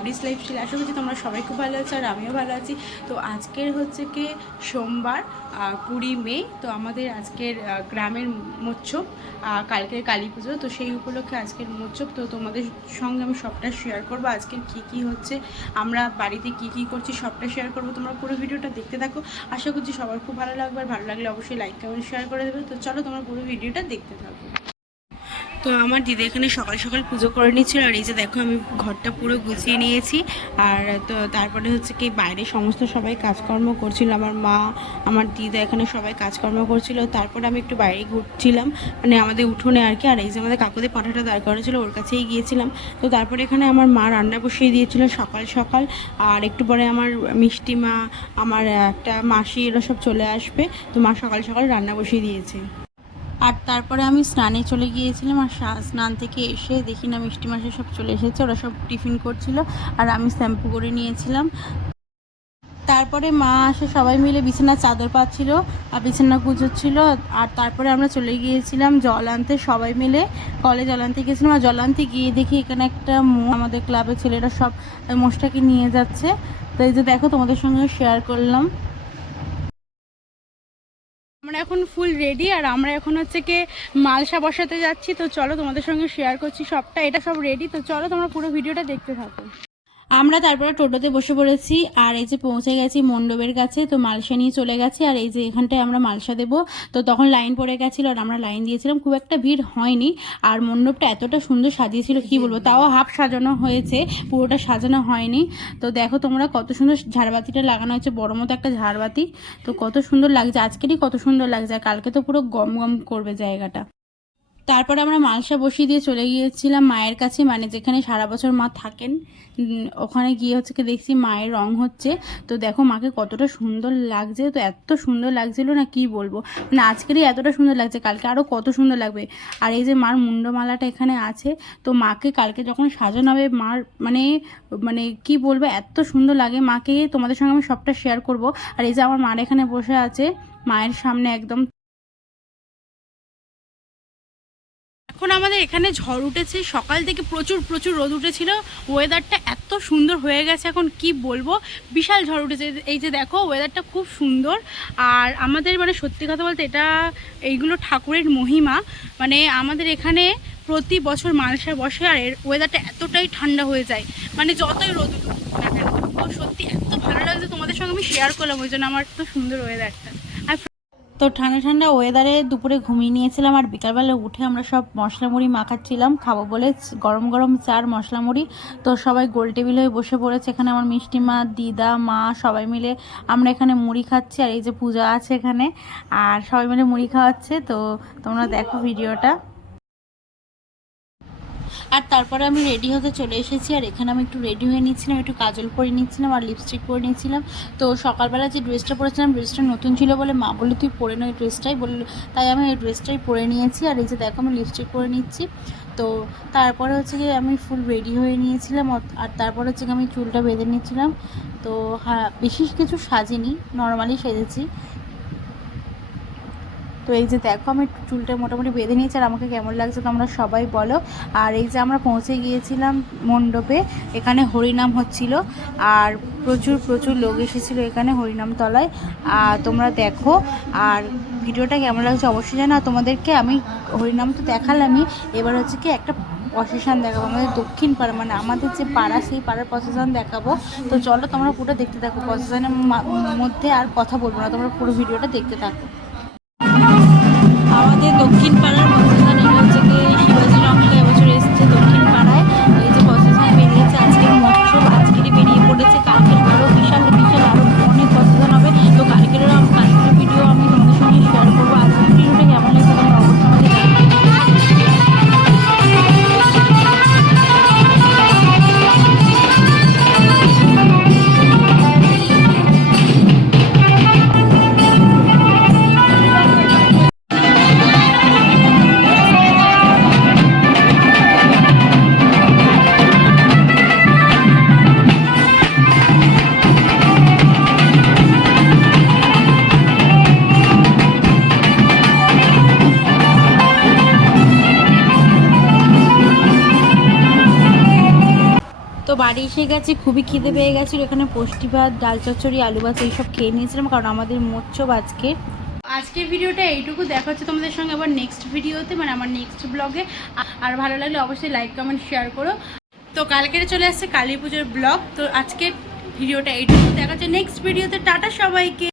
লাভলিস lifestyle আশা করছি তোমরা সবাই খুব ভালো আছো আর আমিও ভালো আছি। তো আজকের হচ্ছে কি সোমবার কুড়ি মে। তো আমাদের আজকের গ্রামের মোচ্ছব কালকের কালী পুজো। তো সেই উপলক্ষে আজকের মোচ্ছব তো তোমাদের সঙ্গে আমি সবটা শেয়ার করব। আজকের কী কী হচ্ছে, আমরা বাড়িতে কী কী করছি সবটা শেয়ার করব। তোমরা পুরো ভিডিওটা দেখতে থাকো। আশা করছি সবার খুব ভালো লাগবে। আর ভালো লাগলে অবশ্যই লাইক কমেন্ট শেয়ার করে দেবে। তো চলো তোমরা পুরো ভিডিওটা দেখতে থাকো। তো আমার দিদি এখানে সকাল সকাল পুজো করে নিচ্ছিল আর এই যে দেখো আমি ঘরটা পুরো গুছিয়ে নিয়েছি। আর তো তারপরে হচ্ছে কি বাইরে সমস্ত সবাই কাজকর্ম করছিল, আমার মা, আমার দিদা এখানে সবাই কাজকর্ম করছিল। তারপরে আমি একটু বাইরে ঘুরছিলাম মানে আমাদের উঠোনে আর কি। আর এই যে আমাদের কাকুদের পাঠাটা দাঁড় করা ছিল ওর কাছেই গিয়েছিলাম। তো তারপরে এখানে আমার মা রান্না বসিয়ে দিয়েছিল সকাল সকাল। আর একটু পরে আমার মিষ্টি মা আমার একটা মাসি এরা সব চলে আসবে। তো মা সকাল সকাল রান্না বসিয়ে দিয়েছে। আর তারপরে আমি স্নানে চলে গিয়েছিলাম আর স্নান থেকে এসে দেখি না মিষ্টি মাসে সব চলে এসেছে, ওরা সব টিফিন করছিল আর আমি শ্যাম্পু করে নিয়েছিলাম। তারপরে মা আসে, সবাই মিলে বিছানার চাদর পাচ্ছিল আর বিছানা গুজোচ্ছিল আর তারপরে আমরা চলে গিয়েছিলাম জল আনতে, সবাই মিলে কলে জল আনতে গিয়েছিলাম আর জল আনতে গিয়ে দেখি এখানে একটা আমাদের ক্লাবের ছেলেরা সব মোষটাকে নিয়ে যাচ্ছে। তো এই যে দেখো তোমাদের সঙ্গে শেয়ার করলাম। এখন ফুল রেডি আর আমরা এখন হচ্ছে কে মালসা বসাতে যাচ্ছি। তো চলো তোমাদের সঙ্গে শেয়ার করছি সবটা। এটা সব রেডি তো চলো তোমরা পুরো ভিডিওটা দেখতে থাকো। আমরা তারপরে টোটোতে বসে পড়েছি, আর এই যে পৌঁছে গেছি মণ্ডপের কাছে, তো মালসা নিয়ে চলে গেছি, আর এই যে এখানটায় আমরা মালসা দেবো। তো তখন লাইন পড়ে গেছিল, আর আমরা লাইন দিয়েছিলাম, খুব একটা ভিড় হয়নি। আর মণ্ডপটা এতটা সুন্দর সাজিয়েছিল, কি বলব, তাও হাফ সাজানো হয়েছে, পুরোটা সাজানো হয়নি। তো দেখো তোমরা কত সুন্দর ঝাড়বাতিটা লাগানো হয়েছে, বড় মতো একটা ঝাড়বাতি। তো কত সুন্দর লাগছে, আজকেরই কত সুন্দর লাগছে, আর কালকে তো পুরো গম গম করবে জায়গাটা। তারপরে আমরা মালসা বসিয়ে দিয়ে চলে গিয়েছিলাম মায়ের কাছে মানে যেখানে সারা বছর মা থাকেন। ওখানে গিয়ে হচ্ছে কি দেখছি মায়ের রং হচ্ছে। তো দেখো মাকে কতটা সুন্দর লাগছে, তো এত সুন্দর লাগছিল না কি বলব। মানে আজকেরই এতটা সুন্দর লাগছে, কালকে আরও কত সুন্দর লাগবে। আর এই যে মার মুন্ডমালাটা এখানে আছে, তো মাকে কালকে যখন সাজানো হবে, মার মানে মানে কি বলব, এত সুন্দর লাগে। মাকে তোমাদের সঙ্গে আমি সবটা শেয়ার করব। আর এই যে আমার মার এখানে বসে আছে, মায়ের সামনে একদম এখন আমাদের এখানে ঝড় উঠেছে, সকাল থেকে প্রচুর প্রচুর রোদ উঠেছিল। ওয়েদারটা এত সুন্দর হয়ে গেছে, এখন কি বলব? বিশাল ঝড় উঠেছে। এই যে দেখো ওয়েদারটা খুব সুন্দর। আর আমাদের মানে সত্যি কথা বলতে এটা, এইগুলো ঠাকুরের মহিমা। মানে আমাদের এখানে প্রতি বছর মালসা বসে আর এর ওয়েদারটা এতটাই ঠান্ডা হয়ে যায়। মানে যতই রোদ উঠুক না কেন সত্যি এত ভালো লাগছে তোমাদের সঙ্গে আমি শেয়ার করলাম, ওই জন্য আমার তো সুন্দর ওয়েদারটা তো ঠান্ডা ঠান্ডা ওয়েদারে দুপুরে ঘুমিয়ে নিয়েছিলাম আর বিকালবেলা উঠে আমরা সব মশলা মুড়ি মাখাচ্ছিলাম। খাব বলে গরম গরম চার মশলা মুড়ি তো সবাই গোল টেবিল হয়ে বসে পড়েছে। এখানে আমার মিষ্টি মা দিদা, মা সবাই মিলে আমরা এখানে মুড়ি খাচ্ছি আর এই যে পূজা আছে এখানে। আর সবাই মিলে মুড়ি খাওয়াচ্ছে। তো তোমরা দেখো ভিডিওটা। আর তারপরে আমি রেডি হতে চলে এসেছি, আর এখানে আমি একটু রেডি হয়ে নিচ্ছিলাম, একটু কাজল পরে নিচ্ছিলাম আর লিপস্টিক পরে নিচ্ছিলাম। তো সকালবেলা যে ড্রেসটা পরেছিলাম ড্রেসটা নতুন ছিল বলে মা বলল, তুই পরে নো এই ড্রেসটাই বলল, তাই আমি ওই ড্রেসটাই পরে নিয়েছি, আর এই যে দেখো আমি লিপস্টিক পরে নিচ্ছি। তো তারপরে হচ্ছে গিয়ে আমি ফুল রেডি হয়ে নিয়েছিলাম আর তারপরে হচ্ছে গিয়ে আমি চুলটা বেঁধে নিচ্ছিলাম। তো হ্যাঁ বেশি কিছু সাজিনি নর্মালি সেজেছি। তো এই যে দেখো, আমি চুলটা মোটামুটি বেঁধে নিয়েছি আর আমাকে কেমন লাগছে তোমরা সবাই বলো। আর এই যে আমরা পৌঁছে গিয়েছিলাম মণ্ডপে, এখানে হরিনাম হচ্ছিল আর প্রচুর প্রচুর লোক এসেছিল এখানে হরিনাম তলায়। আর তোমরা দেখো, আর ভিডিওটা কেমন লাগছে অবশ্যই জানো। তোমাদেরকে আমি হরিনাম তো দেখালামই। এবার হচ্ছে কি একটা প্রসেশন দেখাবো, আমাদের দক্ষিণ পাড়া মানে আমাদের যে পাড়া, সেই পাড়ার প্রসেশন দেখাবো। তো চলো তোমরা পুরো দেখতে থাকো প্রসেশনের মধ্যে আর কথা বলব না, তোমরা পুরো ভিডিওটা দেখতে থাকো। আমাদের দক্ষিণ পাড়ার বাড়ি এসে গেছে খুবই খিদে পেয়ে গেছিল। এখানে পোষ্টি ভাত ডাল চচ্চড়ি আলু ভাত এইসব খেয়ে নিয়েছিলাম কারণ আমাদের মোচ্ছব আজকে। আজকের ভিডিওটা এইটুকু দেখা হচ্ছে তোমাদের সঙ্গে আবার নেক্সট ভিডিওতে মানে আমার নেক্সট ব্লগে আর ভালো লাগলে অবশ্যই লাইক কমেন্ট শেয়ার করো। তো কালকের চলে আসছে কালী পুজোর ব্লগ তো আজকের ভিডিওটা এইটুকু দেখা হচ্ছে নেক্সট ভিডিওতে। টাটা সবাইকে।